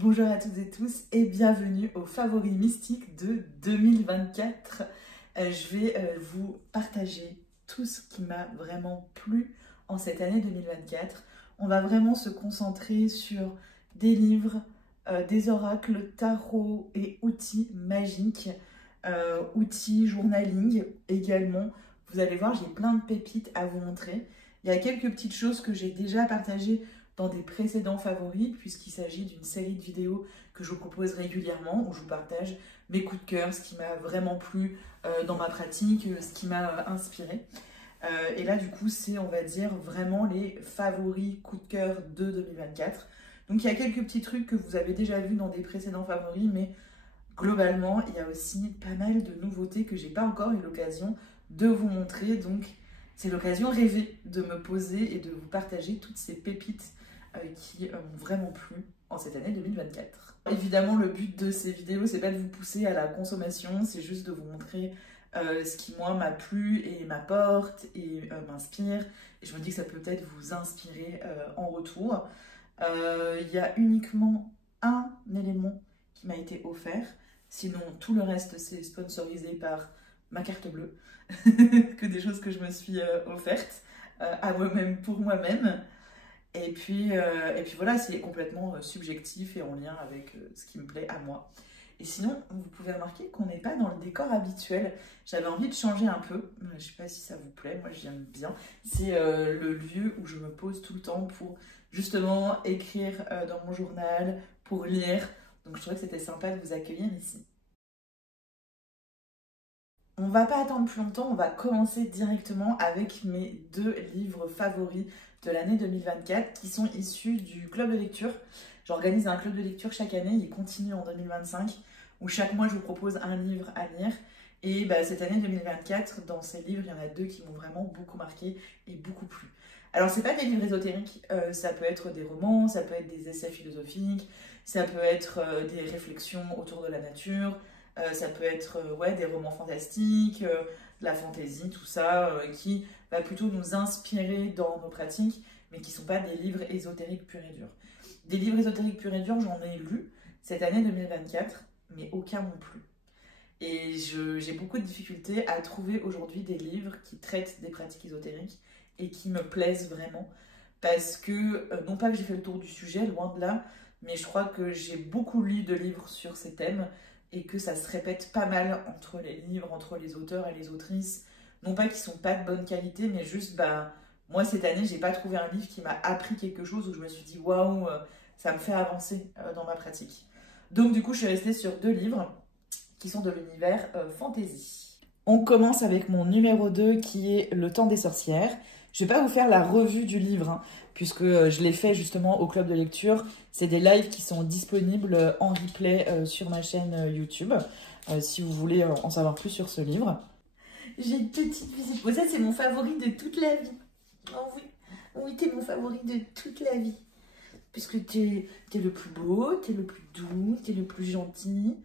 Bonjour à toutes et tous et bienvenue au Favoris Mystique de 2024. Je vais vous partager tout ce qui m'a vraiment plu en cette année 2024. On va vraiment se concentrer sur des livres, des oracles, tarot et outils magiques, outils journaling également. Vous allez voir, j'ai plein de pépites à vous montrer. Il y a quelques petites choses que j'ai déjà partagées dans des précédents favoris, puisqu'il s'agit d'une série de vidéos que je vous propose régulièrement, où je vous partage mes coups de cœur, ce qui m'a vraiment plu dans ma pratique, ce qui m'a inspiré. Et là, du coup, c'est, on va dire, vraiment les favoris coups de cœur de 2024. Donc, il y a quelques petits trucs que vous avez déjà vus dans des précédents favoris, mais globalement, il y a aussi pas mal de nouveautés que j'ai pas encore eu l'occasion de vous montrer. Donc, c'est l'occasion rêvée de me poser et de vous partager toutes ces pépites qui m'ont vraiment plu en cette année 2024. Évidemment, le but de ces vidéos, c'est pas de vous pousser à la consommation, c'est juste de vous montrer ce qui, moi, m'a plu et m'apporte et m'inspire. Et je me dis que ça peut peut-être vous inspirer en retour. Il y a uniquement un élément qui m'a été offert. Sinon, tout le reste, c'est sponsorisé par ma carte bleue, que des choses que je me suis offertes à moi-même, pour moi-même. Et puis voilà, c'est complètement subjectif et en lien avec ce qui me plaît à moi. Et sinon, vous pouvez remarquer qu'on n'est pas dans le décor habituel. J'avais envie de changer un peu. Je ne sais pas si ça vous plaît, moi j'aime bien. C'est le lieu où je me pose tout le temps pour justement écrire dans mon journal, pour lire. Donc je trouvais que c'était sympa de vous accueillir ici. On va pas attendre plus longtemps, on va commencer directement avec mes deux livres favoris de l'année 2024 qui sont issus du club de lecture. J'organise un club de lecture chaque année, il continue en 2025, où chaque mois je vous propose un livre à lire. Et cette année 2024, dans ces livres, il y en a deux qui m'ont vraiment beaucoup marqué et beaucoup plu. Alors c'est pas des livres ésotériques, ça peut être des romans, ça peut être des essais philosophiques, ça peut être des réflexions autour de la nature, ça peut être des romans fantastiques, de la fantaisie, tout ça, qui va plutôt nous inspirer dans nos pratiques, mais qui ne sont pas des livres ésotériques purs et durs. Des livres ésotériques purs et durs, j'en ai lu cette année 2024, mais aucun m'ont plu. Et j'ai beaucoup de difficultés à trouver aujourd'hui des livres qui traitent des pratiques ésotériques et qui me plaisent vraiment. Parce que, non pas que j'ai fait le tour du sujet, loin de là, mais je crois que j'ai beaucoup lu de livres sur ces thèmes et que ça se répète pas mal entre les livres, entre les auteurs et les autrices. Non pas qu'ils sont pas de bonne qualité, mais juste, moi cette année, j'ai pas trouvé un livre qui m'a appris quelque chose où je me suis dit waouh, ça me fait avancer dans ma pratique. Donc du coup, je suis restée sur deux livres qui sont de l'univers fantasy. On commence avec mon numéro 2 qui est Le Temps des sorcières. Je vais pas vous faire la revue du livre, puisque je l'ai fait justement au club de lecture. C'est des lives qui sont disponibles en replay sur ma chaîne YouTube, si vous voulez en savoir plus sur ce livre. J'ai une petite visite. Bon, ça, c'est mon favori de toute la vie. Oh oui, oui, t'es mon favori de toute la vie. Puisque t'es le plus beau, t'es le plus doux, t'es le plus gentil.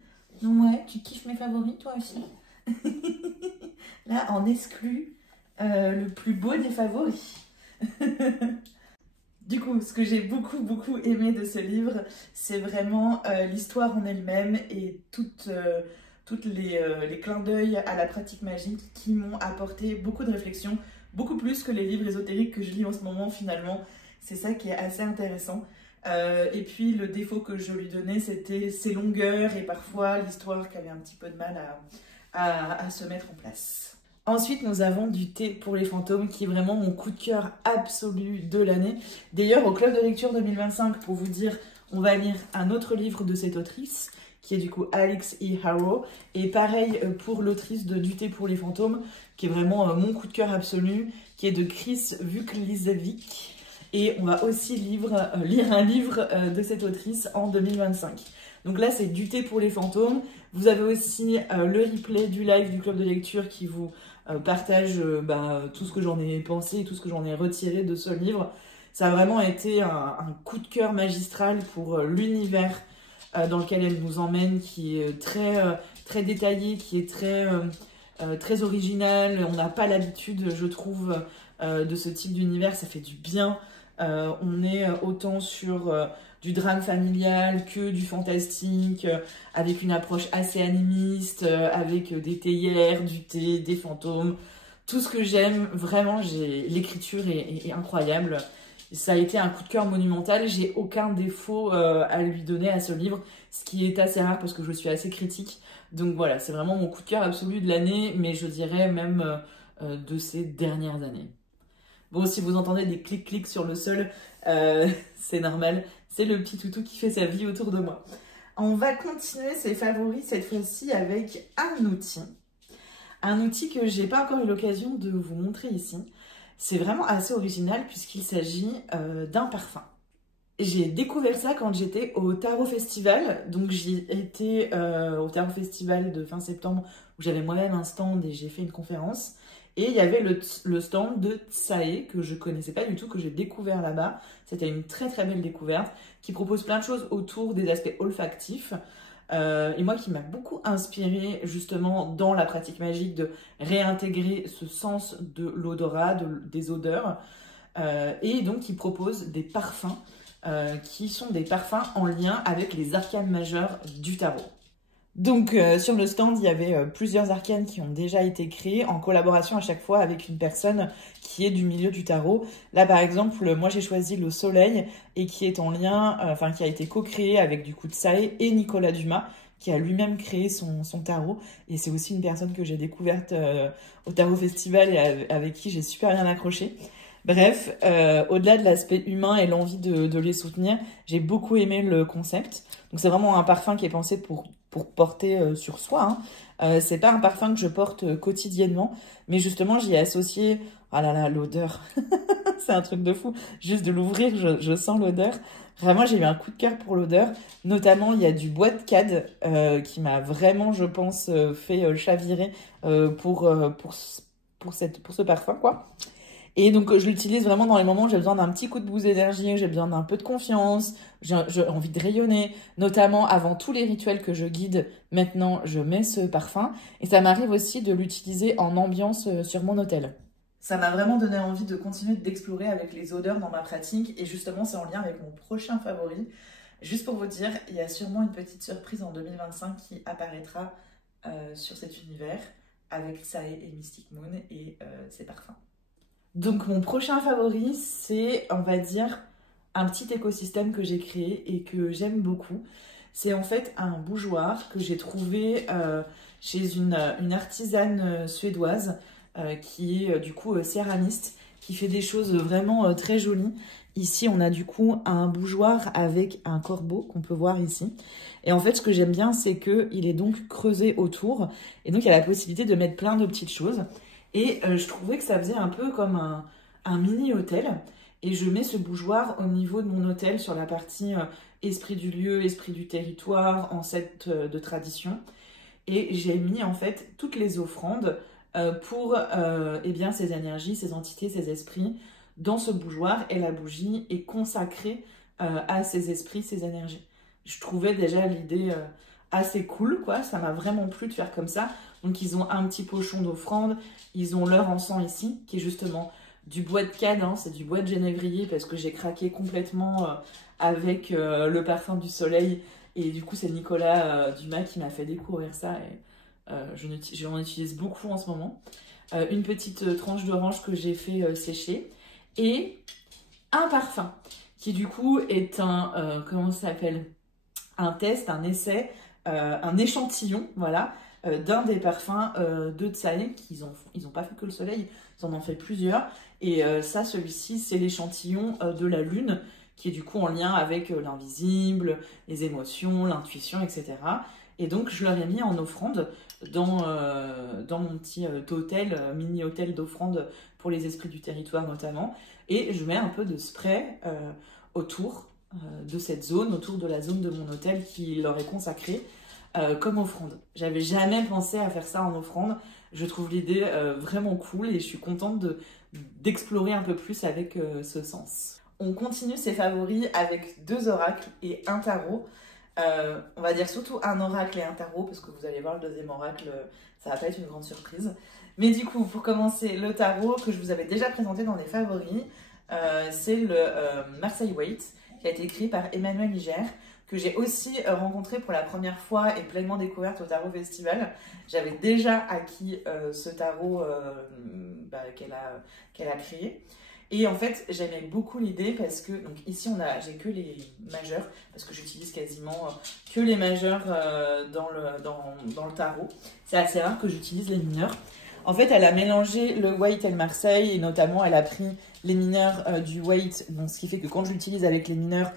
Ouais, tu kiffes mes favoris, toi aussi. Là, en exclu, le plus beau des favoris. Du coup, ce que j'ai beaucoup aimé de ce livre, c'est vraiment l'histoire en elle-même et toutes les clins d'œil à la pratique magique qui m'ont apporté beaucoup de réflexion, beaucoup plus que les livres ésotériques que je lis en ce moment finalement. C'est ça qui est assez intéressant. Et puis le défaut que je lui donnais, c'était ses longueurs et parfois l'histoire qui avait un petit peu de mal à se mettre en place. Ensuite, nous avons du thé pour les fantômes, qui est vraiment mon coup de cœur absolu de l'année. D'ailleurs, au club de lecture 2025, pour vous dire, on va lire un autre livre de cette autrice, qui est du coup Alix E. Harrow. Et pareil pour l'autrice de Du thé pour les fantômes, qui est vraiment mon coup de cœur absolu, qui est de Chris Vuklicevic. Et on va aussi lire un livre de cette autrice en 2025. Donc là, c'est Du thé pour les fantômes. Vous avez aussi le replay du live du club de lecture qui vous partage tout ce que j'en ai pensé et tout ce que j'en ai retiré de ce livre. Ça a vraiment été un coup de cœur magistral pour l'univers dans lequel elle nous emmène, qui est très détaillé, qui est très original. On n'a pas l'habitude, je trouve, de ce type d'univers. Ça fait du bien. On est autant sur du drame familial que du fantastique, avec une approche assez animiste, avec des théières, du thé, des fantômes, tout ce que j'aime. Vraiment, l'écriture est incroyable. Ça a été un coup de cœur monumental. J'ai aucun défaut à lui donner à ce livre, ce qui est assez rare parce que je suis assez critique. Donc voilà, c'est vraiment mon coup de cœur absolu de l'année, mais je dirais même de ces dernières années. Bon, si vous entendez des clics-clics sur le sol, c'est normal. C'est le petit toutou qui fait sa vie autour de moi. On va continuer ses favoris cette fois-ci avec un outil. Un outil que j'ai pas encore eu l'occasion de vous montrer ici. C'est vraiment assez original puisqu'il s'agit d'un parfum. J'ai découvert ça quand j'étais au Tarot Festival. Donc j'y étais au Tarot Festival de fin septembre où j'avais moi-même un stand et j'ai fait une conférence. Et il y avait le stand de Tsae que je connaissais pas du tout, que j'ai découvert là-bas. C'était une très très belle découverte qui propose plein de choses autour des aspects olfactifs. Et moi qui m'a beaucoup inspirée justement dans la pratique magique de réintégrer ce sens de l'odorat, des odeurs. Et donc qui propose des parfums qui sont des parfums en lien avec les arcanes majeurs du tarot. Donc sur le stand, il y avait plusieurs arcanes qui ont déjà été créés en collaboration à chaque fois avec une personne qui est du milieu du tarot. Là par exemple, moi j'ai choisi le soleil et qui est en lien, qui a été co-créé avec du coup Tsae et Nicolas Dumas qui a lui-même créé son tarot. Et c'est aussi une personne que j'ai découverte au Tarot Festival et avec qui j'ai super bien accroché. Bref, au-delà de l'aspect humain et l'envie de les soutenir, j'ai beaucoup aimé le concept. Donc c'est vraiment un parfum qui est pensé pour porter sur soi. C'est pas un parfum que je porte quotidiennement, mais justement j'y ai associé, ah là là, l'odeur, c'est un truc de fou. Juste de l'ouvrir, je sens l'odeur. Vraiment, j'ai eu un coup de cœur pour l'odeur. Notamment, il y a du bois de cad qui m'a vraiment, je pense, fait chavirer pour ce parfum, quoi. Et donc, je l'utilise vraiment dans les moments où j'ai besoin d'un petit coup de boost d'énergie, j'ai besoin d'un peu de confiance, j'ai envie de rayonner. Notamment, avant tous les rituels que je guide, maintenant, je mets ce parfum. Et ça m'arrive aussi de l'utiliser en ambiance sur mon hôtel. Ça m'a vraiment donné envie de continuer d'explorer avec les odeurs dans ma pratique. Et justement, c'est en lien avec mon prochain favori. Juste pour vous dire, il y a sûrement une petite surprise en 2025 qui apparaîtra sur cet univers avec Tsae et Mystic Moon et ses parfums. Donc mon prochain favori, c'est, on va dire, un petit écosystème que j'ai créé et que j'aime beaucoup. C'est en fait un bougeoir que j'ai trouvé chez une artisane suédoise qui est du coup céramiste, qui fait des choses vraiment très jolies. Ici, on a du coup un bougeoir avec un corbeau qu'on peut voir ici. Et en fait, ce que j'aime bien, c'est qu'il est donc creusé autour. Et donc, il y a la possibilité de mettre plein de petites choses. Et je trouvais que ça faisait un peu comme un mini-hôtel. Et je mets ce bougeoir au niveau de mon hôtel sur la partie esprit du lieu, esprit du territoire, ancêtre de tradition. Et j'ai mis en fait toutes les offrandes pour eh bien, ces énergies, ces entités, ces esprits dans ce bougeoir. Et la bougie est consacrée à ces esprits, ces énergies. Je trouvais déjà l'idée assez cool, quoi. Ça m'a vraiment plu de faire comme ça. Donc ils ont un petit pochon d'offrande, ils ont leur encens ici, qui est justement du bois de cad, hein, c'est du bois de genévrier parce que j'ai craqué complètement avec le parfum du soleil. Et du coup c'est Nicolas Dumas qui m'a fait découvrir ça et j'en utilise beaucoup en ce moment. Une petite tranche d'orange que j'ai fait sécher et un parfum qui du coup est un, comment ça s'appelle, un test, un essai, un échantillon, voilà, d'un des parfums de Tsae, ils ont pas fait que le soleil, ils en ont fait plusieurs. Et ça, celui-ci, c'est l'échantillon de la lune, qui est du coup en lien avec l'invisible, les émotions, l'intuition, etc. Et donc, je leur ai mis en offrande dans mon petit hôtel, mini-hôtel d'offrande pour les esprits du territoire notamment. Et je mets un peu de spray autour de cette zone, autour de la zone de mon hôtel qui leur est consacrée comme offrande. J'avais jamais pensé à faire ça en offrande. Je trouve l'idée vraiment cool et je suis contente d'explorer un peu plus avec ce sens. On continue ses favoris avec 2 oracles et un tarot. On va dire surtout un oracle et un tarot parce que vous allez voir le deuxième oracle, ça va pas être une grande surprise. Mais du coup, pour commencer, le tarot que je vous avais déjà présenté dans les favoris, c'est le Marseille Waite qui a été écrit par Emmanuelle Iger, que j'ai aussi rencontré pour la première fois et pleinement découverte au Tarot Festival. J'avais déjà acquis ce tarot qu'elle a créé. Et en fait, j'aimais beaucoup l'idée parce que, donc ici, j'ai que les majeurs, parce que j'utilise quasiment que les majeurs dans le tarot. C'est assez rare que j'utilise les mineurs. En fait, elle a mélangé le Waite et le Marseille, et notamment, elle a pris les mineurs du Waite, donc ce qui fait que quand je l'utilise avec les mineurs,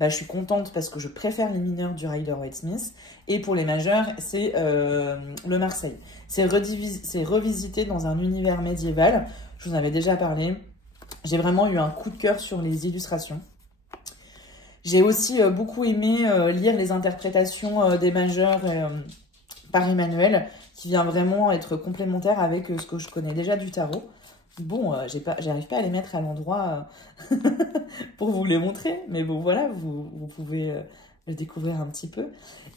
je suis contente parce que je préfère les mineurs du Rider-Waite-Smith. Et pour les majeurs, c'est le Marseille. C'est revisité dans un univers médiéval. Je vous en avais déjà parlé. J'ai vraiment eu un coup de cœur sur les illustrations. J'ai aussi beaucoup aimé lire les interprétations des majeurs par Emmanuelle, qui vient vraiment être complémentaire avec ce que je connais déjà du tarot. Bon, j'arrive pas à les mettre à l'endroit pour vous les montrer, mais bon, voilà, vous pouvez le découvrir un petit peu.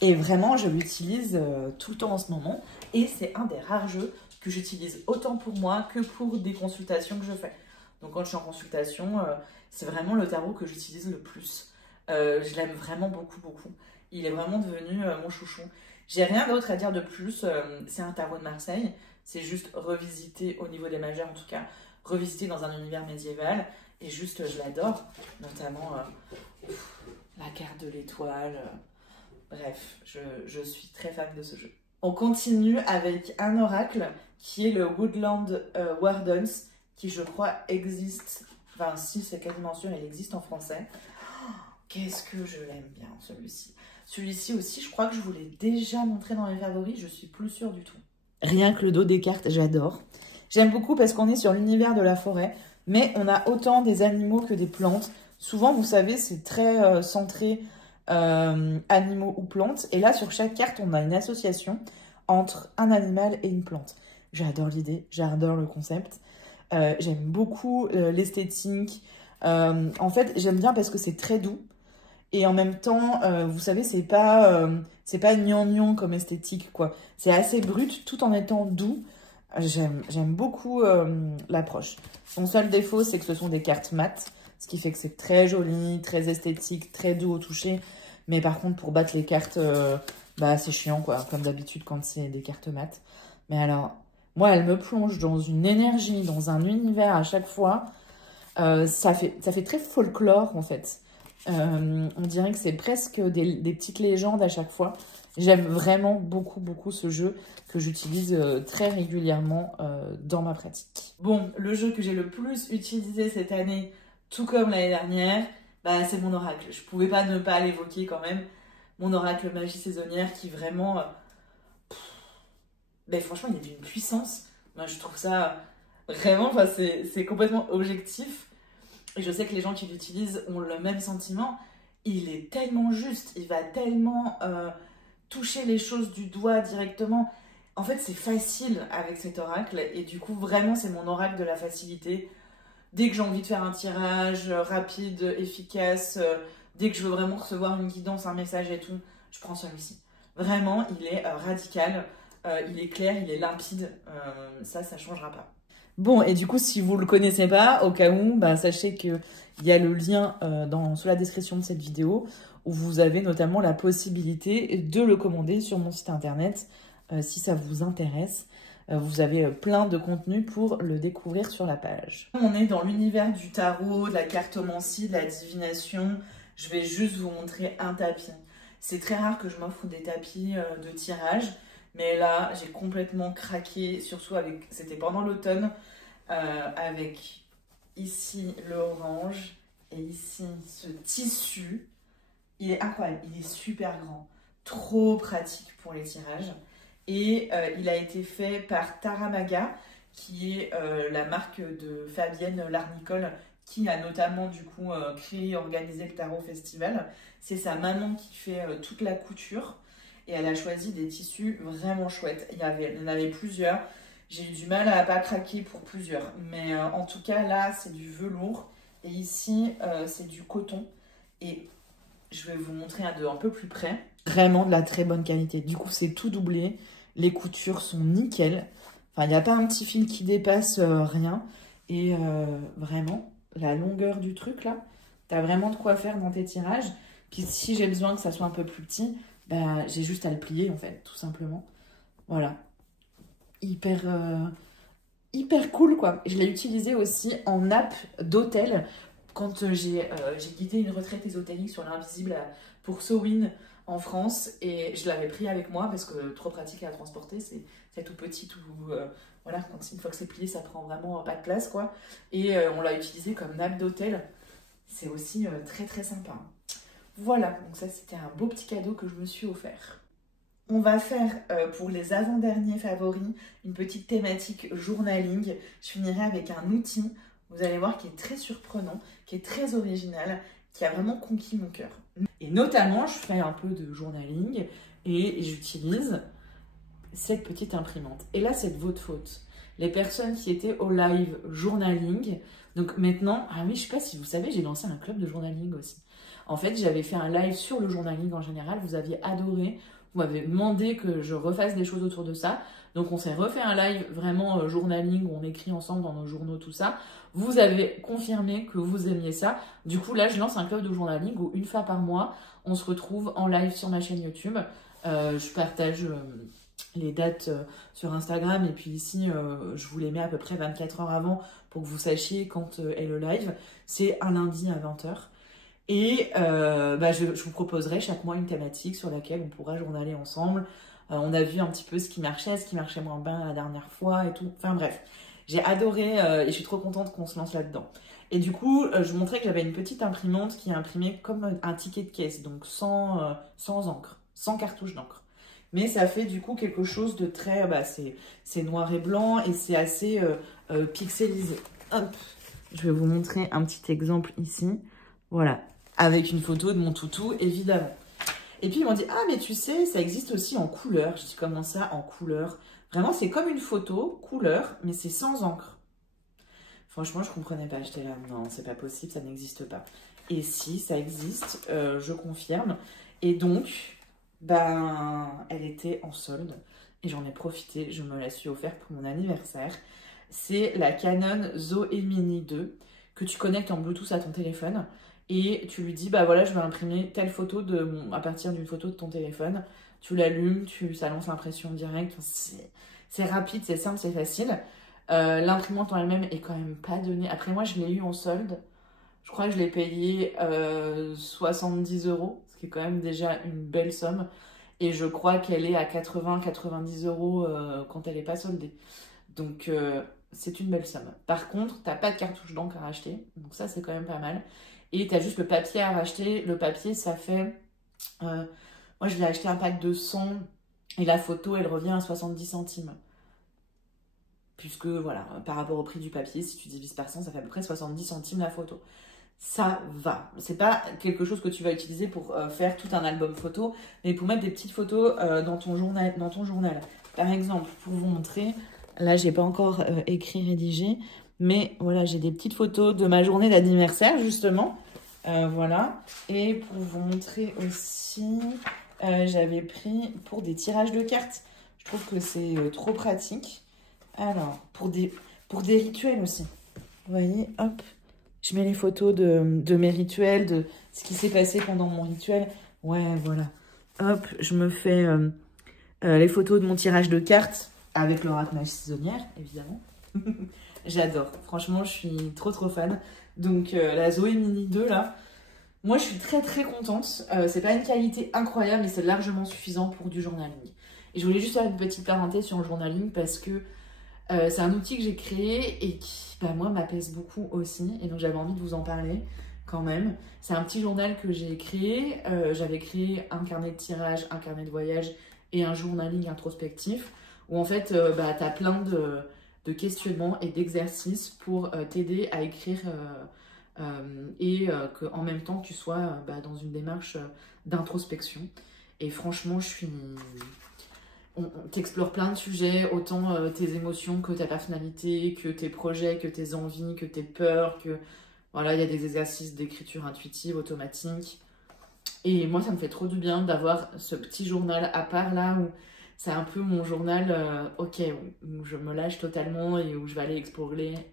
Et vraiment, je l'utilise tout le temps en ce moment, et c'est un des rares jeux que j'utilise autant pour moi que pour des consultations que je fais. Donc quand je suis en consultation, c'est vraiment le tarot que j'utilise le plus. Je l'aime vraiment beaucoup, beaucoup. Il est vraiment devenu mon chouchou. J'ai rien d'autre à dire de plus. C'est un tarot de Marseille. C'est juste revisité au niveau des majeurs, en tout cas, revisité dans un univers médiéval. Et juste, je l'adore. Notamment la carte de l'étoile. Bref, je suis très fan de ce jeu. On continue avec un oracle qui est le Woodland Wardens, qui je crois existe, enfin si c'est quasiment sûr, il existe en français. Oh, qu'est-ce que je l'aime bien celui-ci. Celui-ci aussi, je crois que je vous l'ai déjà montré dans les favoris, je suis plus sûre du tout. Rien que le dos des cartes, j'adore. J'aime beaucoup parce qu'on est sur l'univers de la forêt, mais on a autant des animaux que des plantes. Souvent, vous savez, c'est très centré animaux ou plantes. Et là, sur chaque carte, on a une association entre un animal et une plante. J'adore l'idée, j'adore le concept. J'aime beaucoup l'esthétique. En fait, j'aime bien parce que c'est très doux. Et en même temps, vous savez, c'est pas gnangnan comme esthétique, quoi. C'est assez brut tout en étant doux. J'aime beaucoup l'approche. Son seul défaut, c'est que ce sont des cartes mates. Ce qui fait que c'est très joli, très esthétique, très doux au toucher. Mais par contre, pour battre les cartes, c'est chiant, quoi. Comme d'habitude quand c'est des cartes mates. Mais alors... moi, elle me plonge dans une énergie, dans un univers à chaque fois. Ça fait très folklore, en fait. On dirait que c'est presque des petites légendes à chaque fois. J'aime vraiment beaucoup, beaucoup ce jeu que j'utilise très régulièrement dans ma pratique. Bon, le jeu que j'ai le plus utilisé cette année, tout comme l'année dernière, c'est mon oracle. Je pouvais pas ne pas l'évoquer quand même. Mon oracle magie saisonnière qui vraiment... franchement, il est d'une puissance. Moi, je trouve ça vraiment, c'est complètement objectif. Et je sais que les gens qui l'utilisent ont le même sentiment. Il est tellement juste, il va tellement toucher les choses du doigt directement. En fait, c'est facile avec cet oracle. Et du coup, vraiment, c'est mon oracle de la facilité. Dès que j'ai envie de faire un tirage rapide, efficace, dès que je veux vraiment recevoir une guidance, un message et tout, je prends celui-ci. Vraiment, il est radical. Il est clair, il est limpide, ça changera pas. Bon, et du coup, si vous le connaissez pas, au cas où, sachez qu'il y a le lien sous la description de cette vidéo, où vous avez notamment la possibilité de le commander sur mon site internet, si ça vous intéresse. Vous avez plein de contenu pour le découvrir sur la page. On est dans l'univers du tarot, de la cartomancie, de la divination. Je vais juste vous montrer un tapis. C'est très rare que je m'offre des tapis de tirage. Mais là, j'ai complètement craqué, surtout c'était pendant l'automne, avec ici le orange et ici ce tissu. Il est incroyable, il est super grand, trop pratique pour les tirages. Et il a été fait par Taramaga, qui est la marque de Fabienne Larnicole, qui a notamment du coup créé et organisé le Tarot Festival. C'est sa maman qui fait toute la couture. Et elle a choisi des tissus vraiment chouettes. Il y en avait plusieurs. J'ai eu du mal à ne pas craquer pour plusieurs. Mais en tout cas, là, c'est du velours. Et ici, c'est du coton. Et je vais vous montrer un peu plus près. Vraiment de la très bonne qualité. Du coup, c'est tout doublé. Les coutures sont nickel. Enfin, il n'y a pas un petit fil qui dépasse, rien. Et vraiment, la longueur du truc, là, Tu as vraiment de quoi faire dans tes tirages. Puis si j'ai besoin que ça soit un peu plus petit, bah, j'ai juste à le plier en fait, tout simplement. Voilà. Hyper, hyper cool quoi. Je l'ai utilisé aussi en app d'hôtel quand j'ai guidé une retraite ésotérique sur l'invisible pour Sowin en France et je l'avais pris avec moi parce que trop pratique à transporter, c'est tout petit, tout voilà, quand, une fois que c'est plié ça prend vraiment pas de place quoi. Et on l'a utilisé comme app d'hôtel, c'est aussi très très sympa. Voilà, donc ça c'était un beau petit cadeau que je me suis offert. On va faire pour les avant-derniers favoris une petite thématique journaling. Je finirai avec un outil, vous allez voir, qui est très surprenant, qui est très original, qui a vraiment conquis mon cœur. Et notamment, je fais un peu de journaling et j'utilise cette petite imprimante. Et là, c'est de votre faute. Les personnes qui étaient au live journaling, donc maintenant, ah oui, je sais pas si vous savez, j'ai lancé un club de journaling aussi. En fait, j'avais fait un live sur le journaling en général, vous aviez adoré. Vous m'avez demandé que je refasse des choses autour de ça. Donc, on s'est refait un live vraiment journaling où on écrit ensemble dans nos journaux, tout ça. Vous avez confirmé que vous aimiez ça. Du coup, là, je lance un club de journaling où une fois par mois, on se retrouve en live sur ma chaîne YouTube. Je partage les dates sur Instagram et puis ici, je vous les mets à peu près 24 heures avant pour que vous sachiez quand est le live. C'est un lundi à 20 h. Et je vous proposerai chaque mois une thématique sur laquelle on pourra journaler ensemble. On a vu un petit peu ce qui marchait moins bien la dernière fois et tout. Enfin bref, j'ai adoré et je suis trop contente qu'on se lance là-dedans. Et du coup, je vous montrais que j'avais une petite imprimante qui est imprimée comme un ticket de caisse, donc sans encre, sans cartouche d'encre. Mais ça fait du coup quelque chose de très... c'est noir et blanc et c'est assez pixelisé. Hop, je vais vous montrer un petit exemple ici. Voilà. Avec une photo de mon toutou, évidemment. Et puis, ils m'ont dit, ah, mais tu sais, ça existe aussi en couleur. Je dis, comment ça, en couleur? Vraiment, c'est comme une photo, couleur, mais c'est sans encre. Franchement, je comprenais pas. J'étais là, non, c'est pas possible, ça n'existe pas. Et si, ça existe, je confirme. Et donc, elle était en solde. Et j'en ai profité, je me la suis offerte pour mon anniversaire. C'est la Canon Zoé Mini 2 que tu connectes en Bluetooth à ton téléphone. Et tu lui dis, bah voilà, je vais imprimer telle photo à partir d'une photo de ton téléphone. Tu l'allumes, ça lance l'impression directe. C'est rapide, c'est simple, c'est facile. L'imprimante en elle-même est quand même pas donnée. Après, moi, je l'ai eu en solde. Je crois que je l'ai payé 70 €, ce qui est quand même déjà une belle somme. Et je crois qu'elle est à 80-90 € quand elle n'est pas soldée. Donc, c'est une belle somme. Par contre, t'as pas de cartouche d'encre à racheter. Donc ça, c'est quand même pas mal. Et tu as juste le papier à racheter. Le papier, ça fait... moi, je l'ai acheté un pack de 100 et la photo, elle revient à 70 centimes. Puisque, voilà, par rapport au prix du papier, si tu divises par 100, ça fait à peu près 70 centimes la photo. Ça va. C'est pas quelque chose que tu vas utiliser pour faire tout un album photo, mais pour mettre des petites photos dans ton journal. Par exemple, pour vous montrer, là, j'ai pas encore écrit, rédigé, mais voilà, j'ai des petites photos de ma journée d'anniversaire, justement. Voilà. Et pour vous montrer aussi, j'avais pris pour des tirages de cartes. Je trouve que c'est trop pratique. Alors, pour des rituels aussi. Vous voyez, hop, je mets les photos de mes rituels, de ce qui s'est passé pendant mon rituel. Ouais, voilà. Hop, je me fais les photos de mon tirage de cartes avec l'oracle mage saisonnière, évidemment. J'adore. Franchement, je suis trop fan. Donc, la Zoé Mini 2, là, moi, je suis très contente. C'est pas une qualité incroyable, mais c'est largement suffisant pour du journaling. Et je voulais juste faire une petite parenthèse sur le journaling parce que c'est un outil que j'ai créé et qui, moi, m'apaise beaucoup aussi. Et donc, j'avais envie de vous en parler quand même. C'est un petit journal que j'ai créé. J'avais créé un carnet de tirage, un carnet de voyage et un journaling introspectif où, en fait, tu as plein de questionnements et d'exercices pour t'aider à écrire et qu'en même temps, tu sois dans une démarche d'introspection. Et franchement, on t'explore plein de sujets, autant tes émotions que ta personnalité, que tes projets, que tes envies, que tes peurs, que voilà, il y a des exercices d'écriture intuitive, automatique. Et moi, ça me fait trop du bien d'avoir ce petit journal à part là, où c'est un peu mon journal, où je me lâche totalement et où je vais aller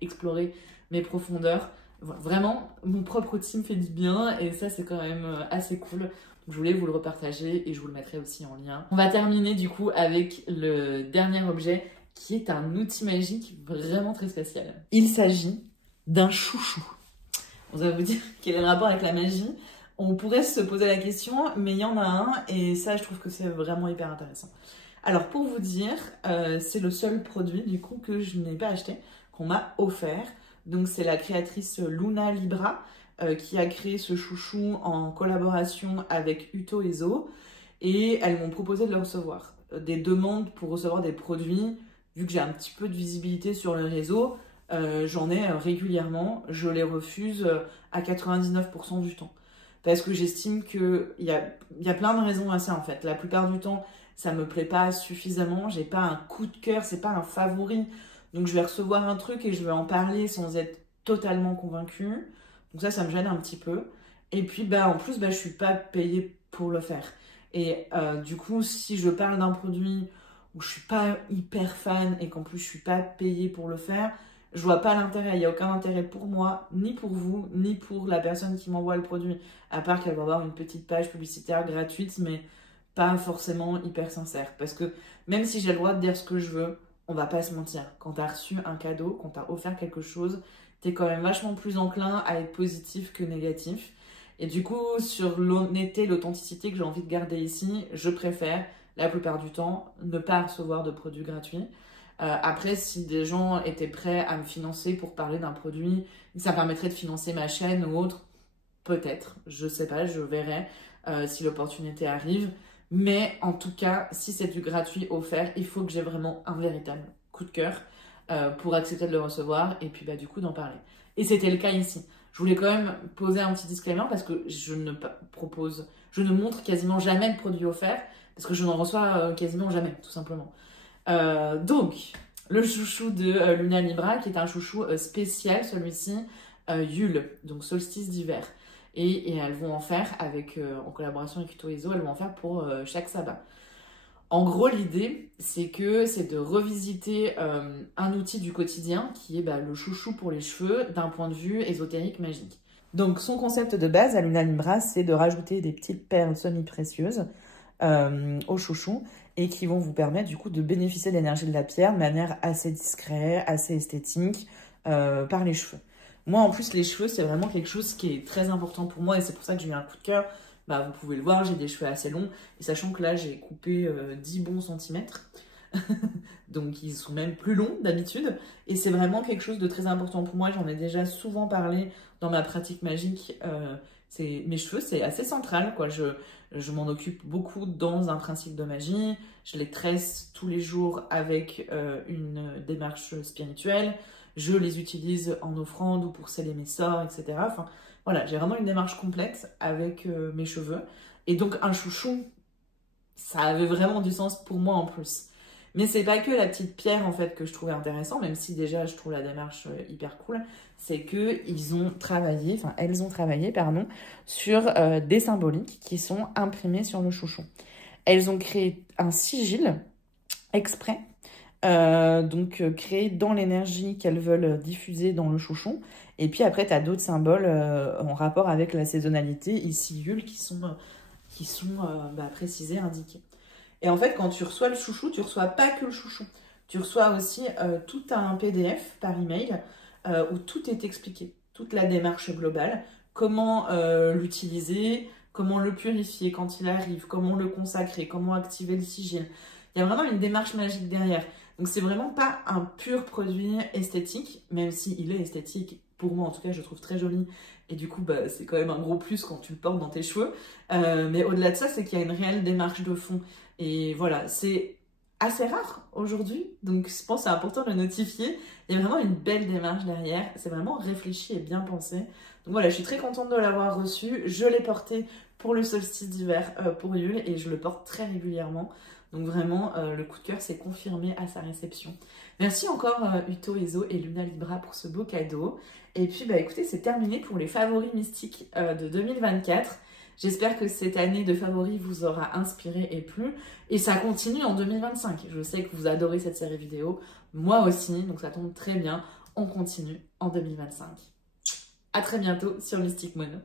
explorer mes profondeurs. voilà, vraiment, mon propre outil me fait du bien et ça, c'est quand même assez cool. Je voulais vous le repartager et je vous le mettrai aussi en lien. On va terminer du coup avec le dernier objet qui est un outil magique vraiment très spécial. Il s'agit d'un chouchou. On va vous dire quel est le rapport avec la magie. On pourrait se poser la question, mais il y en a un et ça, je trouve que c'est vraiment hyper intéressant. Alors pour vous dire, c'est le seul produit du coup que je n'ai pas acheté, qu'on m'a offert. Donc c'est la créatrice Luna Libra qui a créé ce chouchou en collaboration avec Uto et Zo. Et elles m'ont proposé de le recevoir. Des demandes pour recevoir des produits, vu que j'ai un petit peu de visibilité sur le réseau, j'en ai régulièrement. Je les refuse à 99% du temps. Parce que j'estime qu'il y a plein de raisons à ça en fait. La plupart du temps, ça me plaît pas suffisamment. J'ai pas un coup de cœur, c'est pas un favori. Donc je vais recevoir un truc et je vais en parler sans être totalement convaincue. Donc ça me gêne un petit peu. Et puis en plus, je suis pas payée pour le faire. Et du coup, si je parle d'un produit où je suis pas hyper fan et qu'en plus je suis pas payée pour le faire, je vois pas l'intérêt. Il n'y a aucun intérêt pour moi, ni pour vous, ni pour la personne qui m'envoie le produit. À part qu'elle va avoir une petite page publicitaire gratuite, mais pas forcément hyper sincère. Parce que même si j'ai le droit de dire ce que je veux, on va pas se mentir. Quand tu as reçu un cadeau, quand tu as offert quelque chose, tu es quand même vachement plus enclin à être positif que négatif. Et du coup, sur l'honnêteté, l'authenticité que j'ai envie de garder ici, je préfère, la plupart du temps, ne pas recevoir de produits gratuits. Après, si des gens étaient prêts à me financer pour parler d'un produit, ça permettrait de financer ma chaîne ou autre, peut-être, je sais pas, je verrai si l'opportunité arrive. Mais en tout cas, si c'est du gratuit offert, il faut que j'ai vraiment un véritable coup de cœur pour accepter de le recevoir et puis du coup d'en parler. Et c'était le cas ici. Je voulais quand même poser un petit disclaimer parce que je ne montre quasiment jamais de produits offerts parce que je n'en reçois quasiment jamais, tout simplement. Donc, le chouchou de Luna Libra, qui est un chouchou spécial, celui-ci, Yule, donc solstice d'hiver. Et elles vont en faire, en collaboration avec Uto et Zo, elles vont en faire pour chaque sabbat. En gros, l'idée, c'est de revisiter un outil du quotidien qui est le chouchou pour les cheveux d'un point de vue ésotérique magique. Donc, son concept de base à Luna Libra, c'est de rajouter des petites perles semi-précieuses au chouchou et qui vont vous permettre du coup de bénéficier de l'énergie de la pierre de manière assez discrète, assez esthétique par les cheveux. Moi en plus les cheveux c'est vraiment quelque chose qui est très important pour moi et c'est pour ça que j'ai eu un coup de cœur. Vous pouvez le voir, j'ai des cheveux assez longs et sachant que là j'ai coupé 10 bons centimètres donc ils sont même plus longs d'habitude et c'est vraiment quelque chose de très important pour moi. J'en ai déjà souvent parlé dans ma pratique magique. Mes cheveux, c'est assez central, quoi. Je m'en occupe beaucoup dans un principe de magie. Je les tresse tous les jours avec une démarche spirituelle. Je les utilise en offrande ou pour sceller mes sorts, etc. Enfin, voilà, j'ai vraiment une démarche complète avec mes cheveux. Et donc, un chouchou, ça avait vraiment du sens pour moi en plus. Mais c'est pas que la petite pierre en fait que je trouvais intéressant, même si déjà je trouve la démarche hyper cool, c'est que elles ont travaillé, sur des symboliques qui sont imprimés sur le chouchou. Elles ont créé un sigil exprès, créé dans l'énergie qu'elles veulent diffuser dans le chouchou. Et puis après, tu as d'autres symboles en rapport avec la saisonnalité, ici Yule, qui sont précisés, indiqués. Et en fait, quand tu reçois le chouchou, tu reçois pas que le chouchou. Tu reçois aussi tout un PDF par email où tout est expliqué, toute la démarche globale, comment l'utiliser, comment le purifier quand il arrive, comment le consacrer, comment activer le sigil. Il y a vraiment une démarche magique derrière. Donc c'est vraiment pas un pur produit esthétique, même s'il est esthétique, pour moi en tout cas, je le trouve très joli. Et du coup, c'est quand même un gros plus quand tu le portes dans tes cheveux. Mais au-delà de ça, c'est qu'il y a une réelle démarche de fond. Et voilà, c'est assez rare aujourd'hui, donc je pense que c'est important de le notifier. Il y a vraiment une belle démarche derrière, c'est vraiment réfléchi et bien pensé. Donc voilà, je suis très contente de l'avoir reçu. Je l'ai porté pour le solstice d'hiver pour Yule et je le porte très régulièrement. Donc vraiment, le coup de cœur s'est confirmé à sa réception. Merci encore Uto et Zo et Luna Libra pour ce beau cadeau. Et puis écoutez, c'est terminé pour les favoris mystiques de 2024. J'espère que cette année de favoris vous aura inspiré et plu. Et ça continue en 2025. Je sais que vous adorez cette série vidéo. Moi aussi, donc ça tombe très bien. On continue en 2025. À très bientôt sur Mystic Moon.